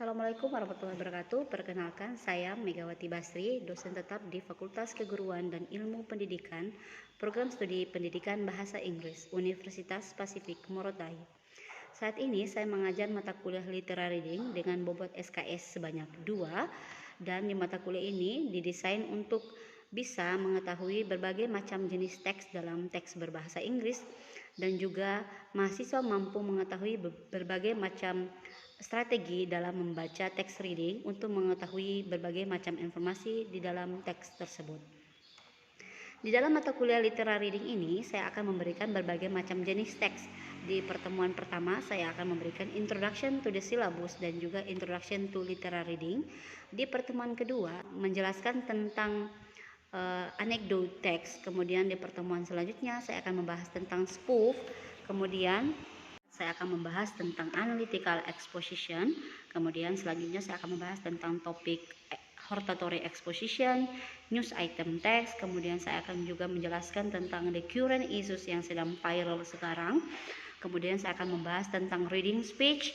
Assalamualaikum warahmatullahi wabarakatuh. Perkenalkan, saya Megawati Basri, dosen tetap di Fakultas Keguruan dan Ilmu Pendidikan, Program Studi Pendidikan Bahasa Inggris, Universitas Pasifik Morotai. Saat ini saya mengajar mata kuliah Literary Reading dengan bobot SKS sebanyak 2, dan di mata kuliah ini didesain untuk bisa mengetahui berbagai macam jenis teks dalam teks berbahasa Inggris, dan juga mahasiswa mampu mengetahui berbagai macam strategi dalam membaca teks reading untuk mengetahui berbagai macam informasi di dalam teks tersebut. Di dalam mata kuliah Literary Reading ini, saya akan memberikan berbagai macam jenis teks. Di pertemuan pertama, saya akan memberikan Introduction to the Syllabus dan juga Introduction to Literary Reading. Di pertemuan kedua, menjelaskan tentang anecdote text. Kemudian di pertemuan selanjutnya, saya akan membahas tentang spoof. Kemudian saya akan membahas tentang analytical exposition. Kemudian selanjutnya saya akan membahas tentang topik hortatory exposition, news item text. Kemudian saya akan juga menjelaskan tentang the current issues yang sedang viral sekarang. Kemudian saya akan membahas tentang reading speech.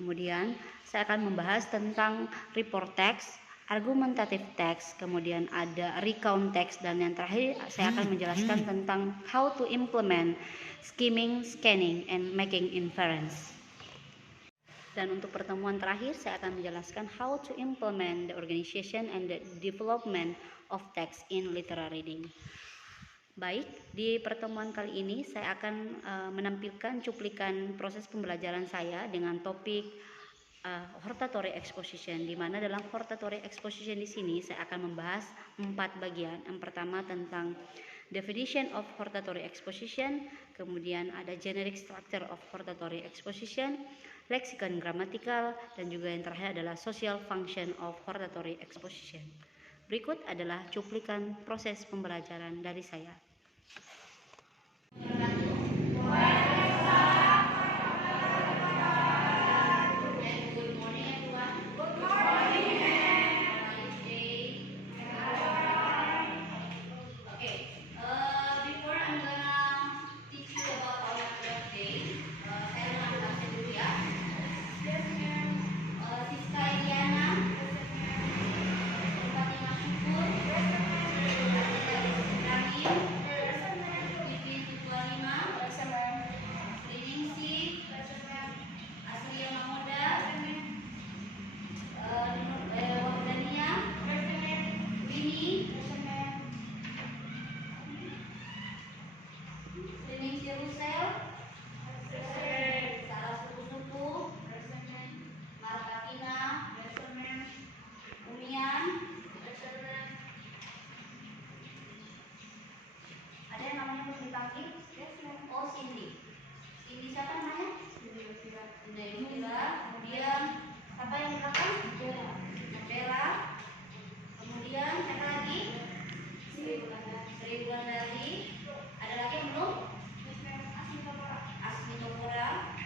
Kemudian saya akan membahas tentang report text, argumentative text, kemudian ada recount text, dan yang terakhir saya akan menjelaskan tentang how to implement skimming, scanning, and making inference. Dan untuk pertemuan terakhir saya akan menjelaskan how to implement the organization and the development of text in literary reading. Baik, di pertemuan kali ini saya akan menampilkan cuplikan proses pembelajaran saya dengan topik hortatory exposition, di mana dalam hortatory exposition di sini saya akan membahas 4 bagian. Yang pertama tentang definition of hortatory exposition, kemudian ada generic structure of hortatory exposition, lexicon grammatical, dan juga yang terakhir adalah social function of hortatory exposition. Berikut adalah cuplikan proses pembelajaran dari saya. Oh, Cindy. Cindy siapa namanya? Indira. Kemudian siapa yang di belakang? Bella. Kemudian siapa lagi? Sri Wulandari. Ada lagi yang belum? Asmi Topora.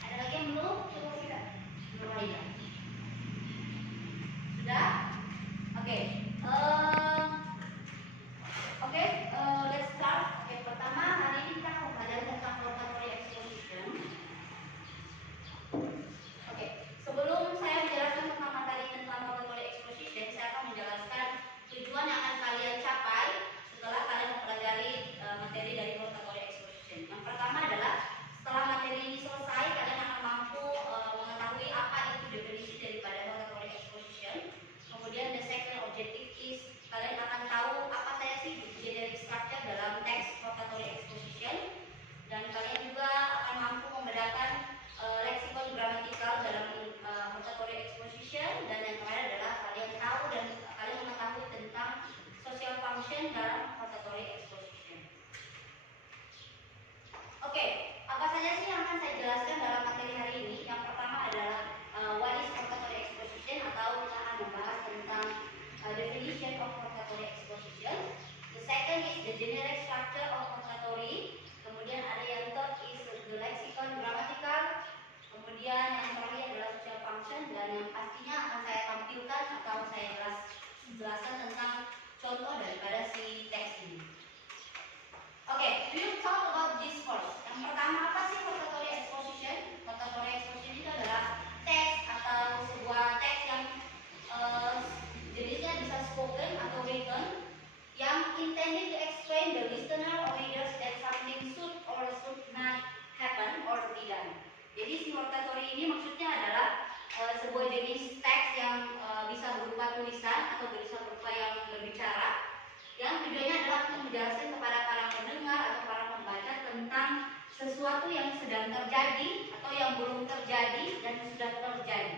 Ada lagi yang belum? Nurhaida. Sudah? Oke. Let's start. Pertama hari ini kita akan belajar tentang hortatory exposition. sebuah jenis teks yang bisa berupa tulisan atau bisa berupa yang berbicara, yang tujuannya adalah untuk menjelaskan kepada para pendengar atau para pembaca tentang sesuatu yang sedang terjadi atau yang belum terjadi dan sudah terjadi.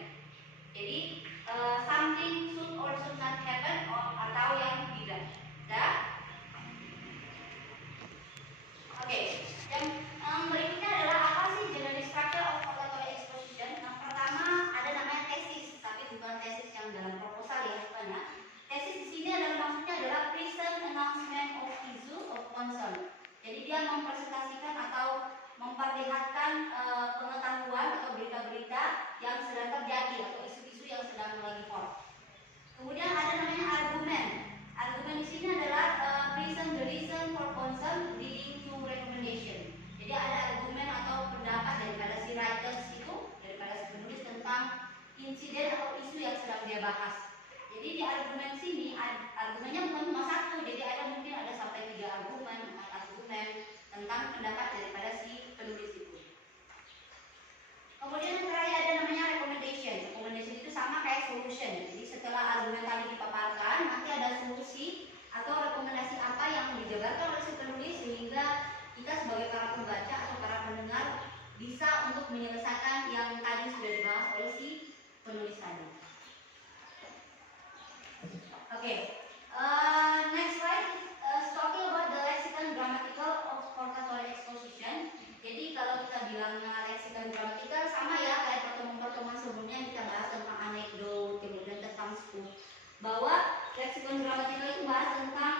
Jadi something should or should not happen atau yang tidak. Dah? Oke. Yang berikutnya adalah apa sih general structure of hortatory exposition? Yang pertama ada namanya tesis, tapi bukan tesis yang dalam proposal ya, bukan ya. Tesis di sini adalah maksudnya adalah present announcement of issue of concern. Jadi dia mempresentasikan atau memperlihatkan pengetahuan atau berita-berita yang sedang terjadi atau isu-isu yang sedang lagi hot. Kemudian ada namanya argumen. Argumen di sini adalah present the reason for concern leading to recommendation. Jadi ada argumen atau pendapat daripada si writers itu, daripada si penulis tentang insiden atau isu yang sedang dia bahas. Jadi di argumen sini argumennya bukan cuma satu, jadi ada mungkin ada sampai 3 argumen, 4 argumen tentang pendapat daripada si penulis itu. Kemudian yang terakhir ada namanya recommendation. Recommendation itu sama kayak solution. Jadi setelah argumen tadi dipaparkan, nanti ada solusi atau rekomendasi apa yang dijabarkan oleh si penulis sehingga kita sebagai para pembaca atau para pendengar bisa untuk menyelesaikan yang tadi sudah dibahas oleh si penulis tadi. Oke. Next slide is talking about the lexical grammatical of hortatory exposition. Jadi kalau kita bilangnya lexical grammatical sama ya kayak pertemuan-pertemuan sebelumnya yang kita bahas tentang anekdot, kemudian tentang scoop. Bahwa lexical grammatical itu bahas tentang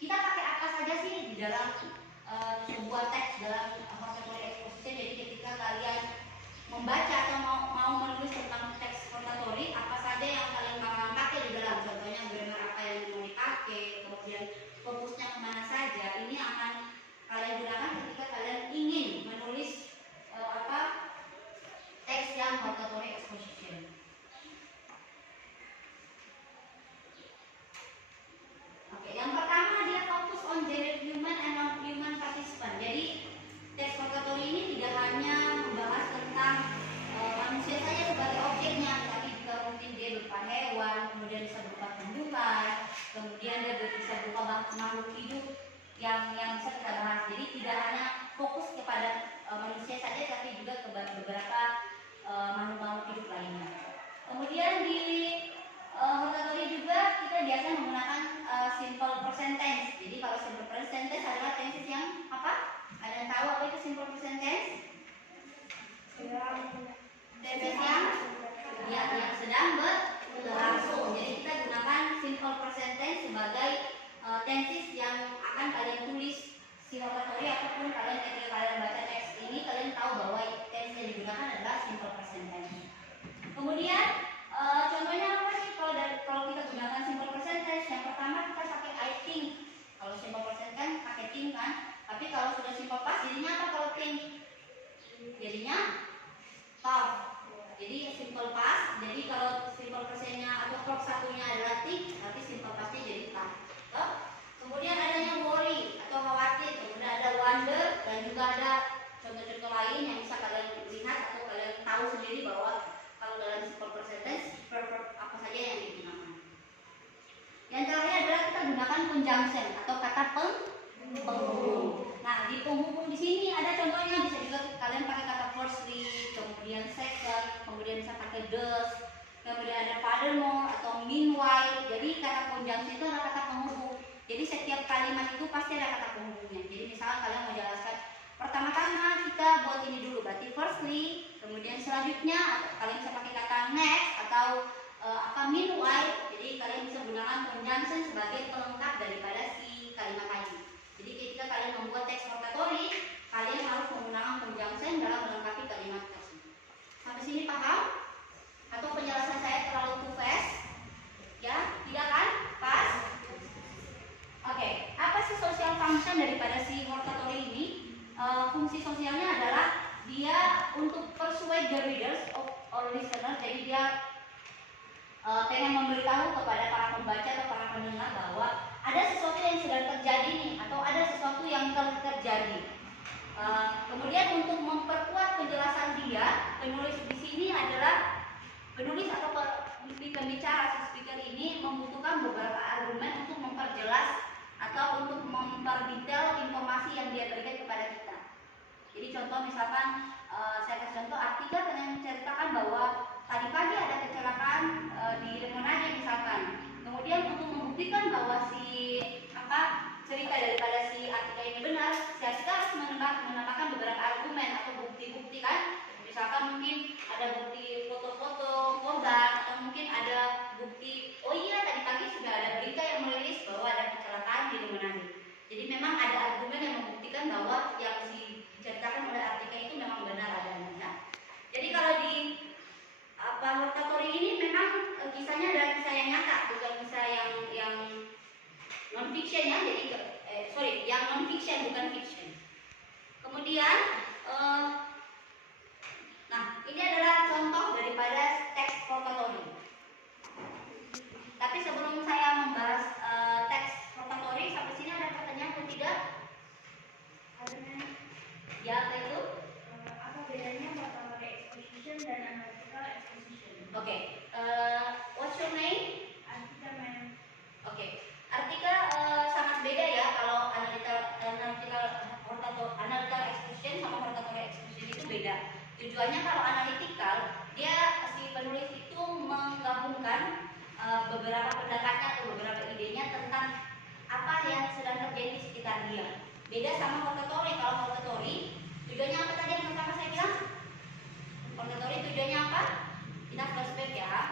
kita pakai apa saja sih di dalam sebuah teks dalam hortatory exposition. Jadi ketika kalian membaca atau mau menulis tentang teks hortatory, apa saja yang kalian bakal pakai di dalam, contohnya grammar apa yang mau dipakai, kemudian fokusnya kemana saja, ini akan kalian gunakan ketika kalian ingin menulis teks yang hortatory exposition. Oke, yang pertama dia fokus on generic human and non-human participant. Jadi teks hortatory ini tidak hanya membahas tentang manusia saja sebagai objeknya, tapi juga mungkin dia berupa hewan, kemudian bisa berupa tumbuhan, kemudian dia bisa berupa makhluk hidup yang bisa kita bahas. Jadi tidak hanya fokus kepada manusia saja, tapi juga ke beberapa makhluk-makhluk hidup lainnya. Kemudian di hortatory juga kita biasa menggunakan simple present tense. Jadi kalau simple present tense adalah tenses yang apa? Ada yang tahu apa itu simple present tense? Tenses yang sedang berlangsung. Jadi kita gunakan simple present tense sebagai tenses yang akan kalian tulis si hortatory ataupun kalian ketika kalian baca teks ini kalian tahu bahwa tense yang digunakan adalah simple present tense. Kemudian contohnya apa sih kalau kita gunakan simple present tense? Yang pertama kita pakai I think. Kalau simple present tense pakai think kan. Tapi kalau sudah simple past jadinya apa kalau think? Jadinya thought. Jadi simple past. Jadi kalau simple presentnya atau verb satunya adalah think, tapi simple pastnya jadi thought. Kemudian adanya worry atau khawatir. Kemudian ada wonder dan juga ada contoh-contoh lain yang bisa kalian lihat atau kalian tahu sendiri bahwa kalau dalam simple present tense verb apa saja yang digunakan. Yang terakhir adalah kita gunakan conjunction atau kata penghubung. Nah, di penghubung di sini ada contohnya, bisa juga kalian pakai kata firstly, kemudian second, kemudian bisa pakai thus, kemudian ada furthermore atau meanwhile. Jadi kata conjunction itu adalah kata penghubung. Jadi setiap kalimat itu pasti ada kata penghubungnya. Jadi misalnya kalian mau jelaskan pertama-tama kita buat ini dulu, berarti firstly, kemudian selanjutnya kalian bisa pakai kata next atau meanwhile. Jadi kalian bisa gunakan conjunction sebagai pelengkap daripada si kalimat tadi. Jadi ketika kalian membuat teks hortatory, kalian harus menggunakan conjunction dalam melengkapi kalimat tersebut. Sampai sini paham? Atau penjelasan saya terlalu too fast? Ya, tidak kan? Pas? Oke, apa sih social function daripada si hortatory ini? Fungsi sosialnya adalah dia untuk persuade the readers or listeners. Jadi dia pengen memberitahu kepada para pembaca atau para pendengar bahwa ada sesuatu yang sedang terjadi nih, atau ada sesuatu yang telah terjadi. Kemudian untuk memperkuat penjelasan dia, penulis di sini adalah Jadi contoh misalkan saya kasih contoh Artika pengen menceritakan bahwa tadi pagi ada kecelakaan di Lemonade misalkan. Kemudian untuk membuktikan bahwa si cerita daripada si Artika ini benar, si Artika harus menambahkan beberapa argumen atau bukti-bukti kan. Misalkan mungkin ada bukti foto-foto korban atau mungkin ada bukti, oh iya tadi pagi sudah ada berita yang merilis bahwa ada kecelakaan di Lemonade. Jadi memang ada argumen yang membuktikan bahwa yang diceritakan oleh Artika itu memang benar adanya. Ya. Jadi kalau di Hortatory ini memang kisahnya adalah kisah yang nyata, bukan kisah yang non fiction ya. Jadi yang non fiction bukan fiction. Kemudian nah ini adalah contoh daripada teks Hortatory. Tapi sebelum saya membahas teks Hortatory, sampai sini ada pertanyaan atau tidak? Ya, apa itu? Apa bedanya Hortatory exposition dan analytical exposition? Oke, what's your name? Artika ma'am. Oke, Artika sangat beda ya kalau analytical exposition sama hortatory exposition itu beda. Tujuannya kalau analytical, dia si penulis itu menggabungkan beberapa pendapatnya atau beberapa idenya tentang apa yang sedang terjadi di sekitar dia. Beda sama hortatory. Kalau hortatory tujuannya apa tadi yang pertama saya bilang? Hortatory tujuannya apa? Kita flashback ya.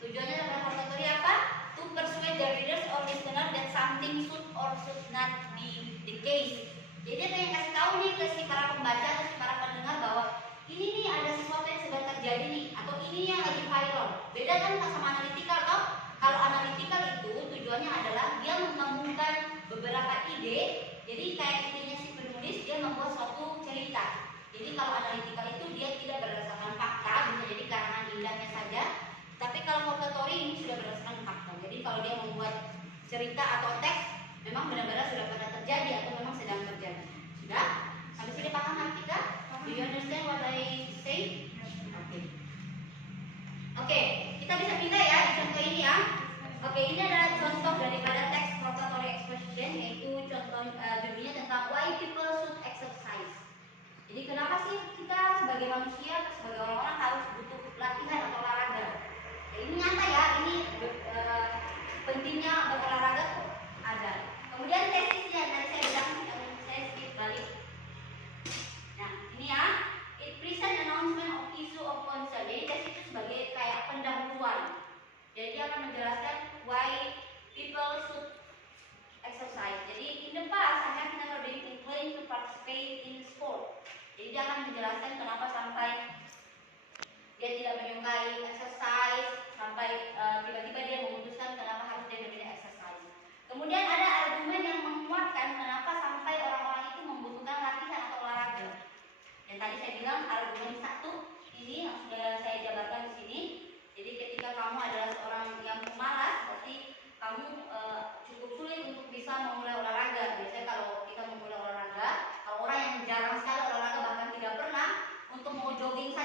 Tujuannya dalam hortatory apa? To persuade the readers or listener that something should or should not be the case. Jadi dia pengen kasih tahu nih ke si para pembaca atau si para pendengar bahwa ini nih ada sesuatu yang sedang terjadi nih, atau ini yang lagi viral. Beda kan sama analytical toh? Kalau analytical itu tujuannya adalah dia menggabungkan beberapa ide. Jadi kayak idenya si penulis, dia membuat suatu cerita. Jadi kalau analytical itu dia tidak berdasarkan fakta, bisa jadi karangan indahnya saja. Tapi kalau hortatory ini sudah berdasarkan fakta. Jadi kalau dia membuat cerita atau teks, memang benar-benar sudah pernah terjadi atau memang sedang terjadi. Sudah? Sampai sini paham Artika? Do you understand what I say? Oke, kita bisa pindah ya di contoh ini ya. Oke, ini adalah contoh daripada teks hortatory exposition, yaitu contoh judulnya tentang why people should exercise. Jadi kenapa sih kita sebagai manusia, sebagai orang-orang harus butuh latihan atau olahraga? Ini nyata ya, ini pentingnya berolahraga tuh ada. Kemudian tesisnya tadi saya bilang, saya skip balik. Nah ini ya, it present announcement of issue of concern. Jadi tesis itu sebagai kayak pendahuluan. Jadi dia akan menjelaskan why people should exercise. Jadi in the past I have never been inclined to participate in sport. Jadi dia akan menjelaskan kenapa sampai dia tidak menyukai exercise, sampai tiba-tiba dia memutuskan kenapa harus dia memilih exercise. Kemudian ada argumen yang menguatkan kenapa sampai orang-orang itu membutuhkan latihan atau olahraga. Dan tadi saya bilang argumen satu ini yang sudah saya jabarkan di sini. Jadi ketika kamu adalah seorang yang pemalas, berarti kamu cukup sulit untuk bisa memulai olahraga. Biasanya kalau kita memulai olahraga, kalau orang yang jarang sekali olahraga bahkan tidak pernah, untuk mau jogging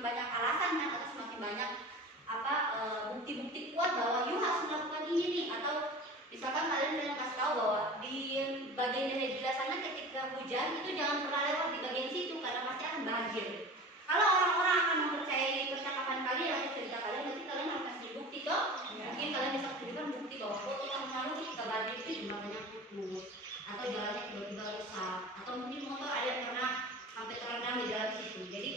semakin banyak alasan kan, atau semakin banyak bukti-bukti kuat bahwa you harus melakukan ini nih. Atau misalkan kalian kasih tahu bahwa di bagian dari jelasannya ketika hujan itu jangan pernah lewat di bagian situ karena pasti akan banjir. Kalau orang-orang akan mempercayai percakapan kalian atau cerita kalian, berarti kalian harus kasih bukti toh. Mungkin kalian bisa tunjukkan bukti bahwa foto yang lalu ketika banjir itu jumlahnya putus, atau jalannya tiba-tiba rusak, atau mungkin motor ada yang pernah sampai terendam di dalam situ. Jadi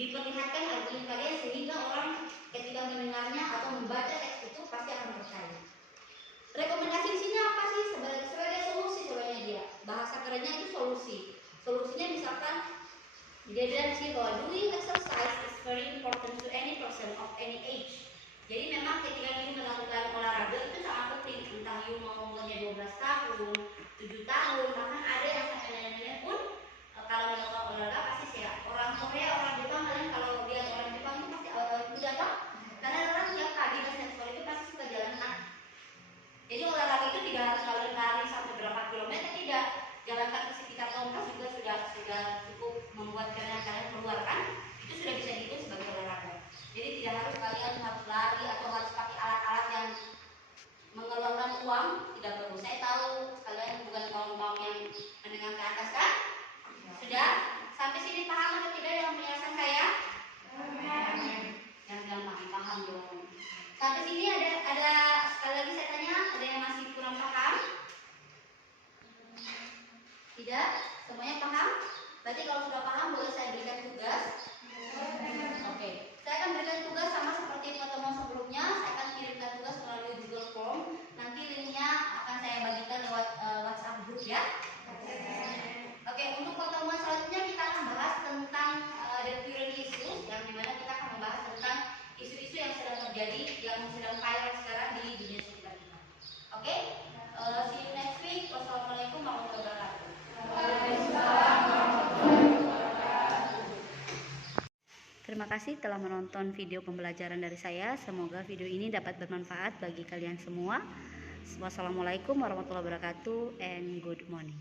diperlihatkan argumen kalian sehingga orang ketika mendengarnya atau membaca teks itu pasti akan percaya. Rekomendasi di sini apa sih? Sebagai solusi sebenarnya dia. Bahasa kerennya itu solusi. Solusinya misalkan dia bilang sih bahwa doing exercise is very important to any person of any age. Jadi memang ketika you melakukan olahraga itu sangat penting. Entah you mau umurnya 12 tahun, 7 tahun, bahkan ada yang sampai nenek-nenek pun kalau melakukan olahraga pasti sehat. Orang Korea, orang Jepang, kalian kalau lihat orang Jepang itu pasti awal-awal muda toh. Karena orang tiap pagi dan sensor itu pasti suka jalan kaki. Jadi olahraga itu tidak harus kalian lari sampai berapa kilometer, tidak. Jalan kaki sekitar kompas juga sudah cukup membuat kalian keluarkan. Itu sudah bisa dihitung sebagai olahraga. Jadi tidak harus kalian harus lari atau harus pakai alat-alat yang mengeluarkan uang, tidak perlu. Saya tahu kalian bukan kaum-kaum yang menengah ke atas kan? Sudah? Sampai sini paham atau tidak yang penjelasan saya? Yang gampang paham dong. Sampai sini ada sekali lagi saya tanya, ada yang masih kurang paham? Tidak? Semuanya paham? Berarti kalau sudah paham boleh saya berikan tugas? Oke. Saya akan berikan tugas sama seperti pertemuan sebelumnya. Saya akan kirimkan tugas melalui Google Form. Nanti linknya akan saya bagikan lewat WhatsApp group ya. Oke, untuk pertemuan selanjutnya kita akan bahas tentang the current issues, yang dimana kita akan membahas tentang isu-isu yang sedang terjadi, yang sedang viral sekarang di dunia sekitar kita. Oke, see you next week. Wassalamualaikum warahmatullahi wabarakatuh. Terima kasih telah menonton video pembelajaran dari saya. Semoga video ini dapat bermanfaat bagi kalian semua. Wassalamualaikum warahmatullahi wabarakatuh and good morning.